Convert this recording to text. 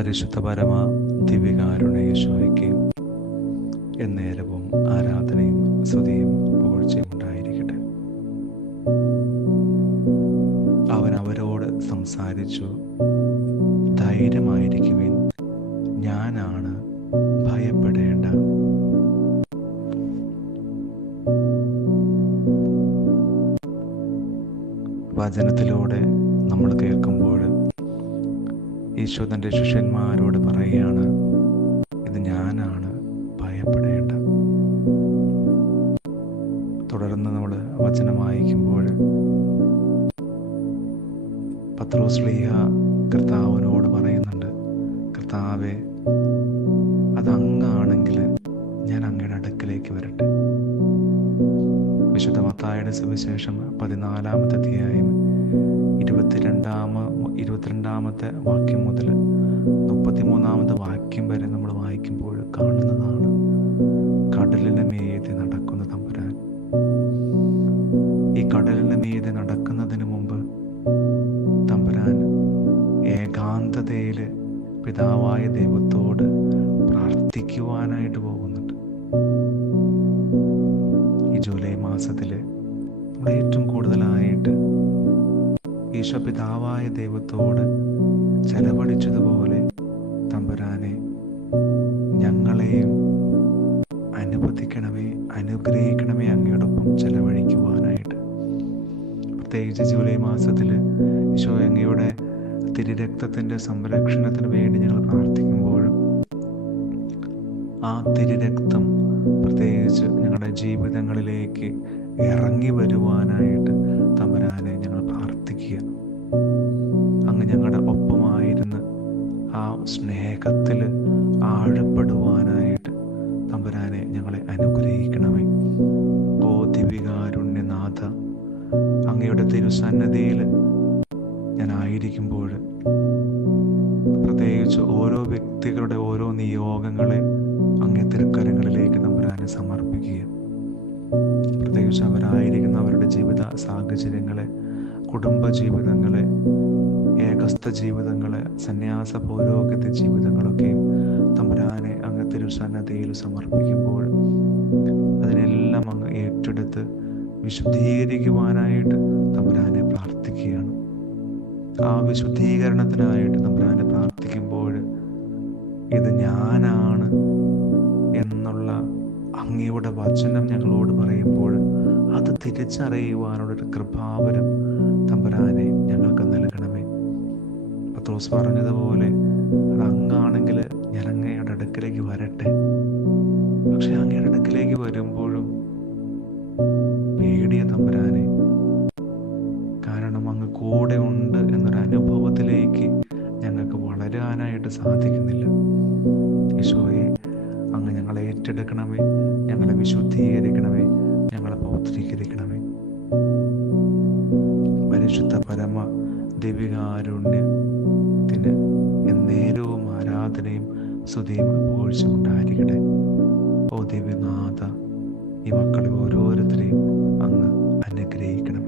പരിശുദ്ധ പരമ ദിവ്യകാരുണ്യ യേശോയ്ക്ക് എന്നേരവും ആരാധനയും സ്തുതിയും പുകഴ്ചയും ഉണ്ടായിരിക്കട്ടെ. അവൻ അവരോട് സംസാരിച്ചു ധൈര്യമായിരിക്കുവിൻ ഞാനാണ് ഭയപ്പെടേണ്ട. വചനത്തിലൂടെ ഈശോ തന്റെ ശിഷ്യന്മാരോട് പറയുകയാണ് ഇത് ഞാനാണ്. ഭയപ്പെടേണ്ട. തുടർന്ന് നമ്മൾ വചനം വായിക്കുമ്പോൾ പത്രോസ് ലീഹ കർത്താവിനോട് പറയുന്നുണ്ട് കർത്താവെ അത് അങ്ങാണെങ്കിൽ ഞാൻ അങ്ങയുടെ അടുക്കിലേക്ക് വരട്ടെ. വിശുദ്ധ മത്തായുടെ സുവിശേഷം പതിനാലാമത്തെ അധ്യായം ഇരുപത്തിരണ്ടാമ ഇരുപത്തിരണ്ടാമത്തെ വാക്യം മുതൽ മുപ്പത്തിമൂന്നാമത്തെ വാക്യം വരെ നമ്മൾ വായിക്കുമ്പോൾ കാണുന്നതാണ് കടലിന് മീതെ നടക്കുന്ന തമ്പുരാൻ. ഈ കടലിന് മീതെ നടക്കുന്നതിന് മുമ്പ് തമ്പുരാൻ ഏകാന്തതയിൽ പിതാവായ ദൈവത്തോട് പ്രാർത്ഥിക്കുവാനായിട്ട് പോകുന്നുണ്ട്. ഈ ജൂലൈ മാസത്തിൽ നമ്മൾ ഏറ്റവും കൂടുതലായിട്ട് ഈശോ പിതാവായ ദൈവത്തോട് ചെലവഴിച്ചതുപോലെ തമ്പുരാനെ ഞങ്ങളെയും അനുവദിക്കണമേ അനുഗ്രഹിക്കണമേ അങ്ങയോടൊപ്പം ചെലവഴിക്കുവാനായിട്ട്. പ്രത്യേകിച്ച് ജൂലൈ മാസത്തിൽ ഈശോ അങ്ങയുടെ തിരുരക്തത്തിന്റെ സംരക്ഷണത്തിന് വേണ്ടി ഞങ്ങൾ പ്രാർത്ഥിക്കുമ്പോഴും ആ തിരുരക്തം പ്രത്യേകിച്ച് ഞങ്ങളുടെ ജീവിതങ്ങളിലേക്ക് ഇറങ്ങി വരുവാനായിട്ട് തമ്പുരാനെ ഞങ്ങൾ പ്രാർത്ഥിക്കുക അങ്ങ് ഞങ്ങളുടെ ഒപ്പമായിരുന്ന് ആ സ്നേഹത്തിൽ ആഴപ്പെടുവാനായിട്ട് തമ്പുരാനെ ഞങ്ങളെ അനുഗ്രഹിക്കണമേ. ഓ ദിവികാരുണ്യനാഥ അങ്ങയുടെ തിരുസന്നതിയിൽ ഞാനായിരിക്കുമ്പോൾ പ്രത്യേകിച്ച് ഓരോ വ്യക്തികളുടെ ഓരോ നിയോഗങ്ങളെ അങ്ങേ തിരുക്കരങ്ങളിലേക്ക് തമ്പുരാനെ സമർപ്പിക്കുക പ്രത്യേകിച്ച് അവരായിരിക്കുന്ന അവരുടെ ജീവിത സാഹചര്യങ്ങളെ കുടുംബ ജീവിതങ്ങളെ ഏകസ്ഥ ജീവിതങ്ങളെ സന്യാസ പൗരോഗത്യ ജീവിതങ്ങളൊക്കെയും തമ്പുരാനെ അങ്ങ് തിരുസന്നതയിൽ സമർപ്പിക്കുമ്പോൾ അതിനെല്ലാം അങ്ങ് ഏറ്റെടുത്ത് വിശുദ്ധീകരിക്കുവാനായിട്ട് തമ്പുരാനെ പ്രാർത്ഥിക്കുകയാണ്. ആ വിശുദ്ധീകരണത്തിനായിട്ട് തമ്പുരാനെ പ്രാർത്ഥിക്കുമ്പോൾ ഇത് ഞാനാണ് എന്നുള്ള അങ്ങയുടെ വചനം ഞങ്ങളോട് പറയുമ്പോൾ അത് തിരിച്ചറിയുവാനുള്ളൊരു കൃപാവരം തമ്പുരാനെ ഞങ്ങൾക്ക് നൽകണമേ. പത്രോസ് പറഞ്ഞതുപോലെ അത് അങ്ങാണെങ്കിൽ ഞാൻ അങ്ങയുടെ അടുക്കിലേക്ക് വരട്ടെ. പക്ഷെ അങ്ങയുടെ അടുക്കിലേക്ക് വരുമ്പോഴും പേടിയ തമ്പുരാനെ. കാരണം അങ്ങ് കൂടെ ഉണ്ട് എന്നൊരു അനുഭവത്തിലേക്ക് ഞങ്ങൾക്ക് വളരാനായിട്ട് സാധിക്കുന്നില്ല. ഈശോയെ അങ്ങ് ഞങ്ങളെ ഏറ്റെടുക്കണമേ. ഞങ്ങളെ വിശുദ്ധീകരിക്കണമേ. ഞങ്ങളെ പൗത്രീകരിക്കണമേ പരിശുദ്ധ പരമ ദിവ്യകാരുണ്യത്തിന് എന്നേരവും ആരാധനയും സ്തുതിയും പുകഴ്ചയും ഉണ്ടായിരിക്കട്ടെ. ഓ ദിവ്യനാഥ ഈ മക്കളെ ഓരോരുത്തരെയും അങ്ങ് അനുഗ്രഹിക്കണമേ